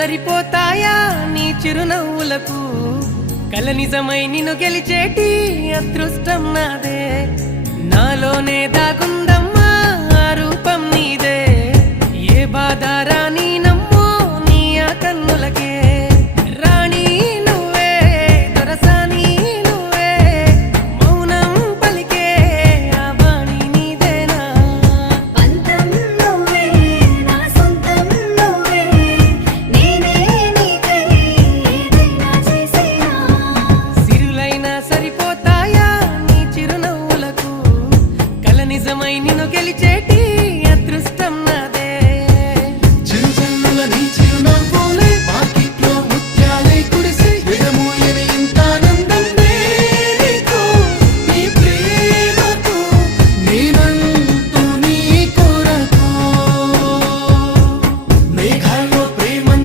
సరిపోతాయా నీ చిరునవ్వులకు కల నిజమై నిన్ను గెలిచేటి అదృష్టం నాదే నాలోనే దాగుందమ్మా ఆ రూపం నీదే ఏ బాధ రాని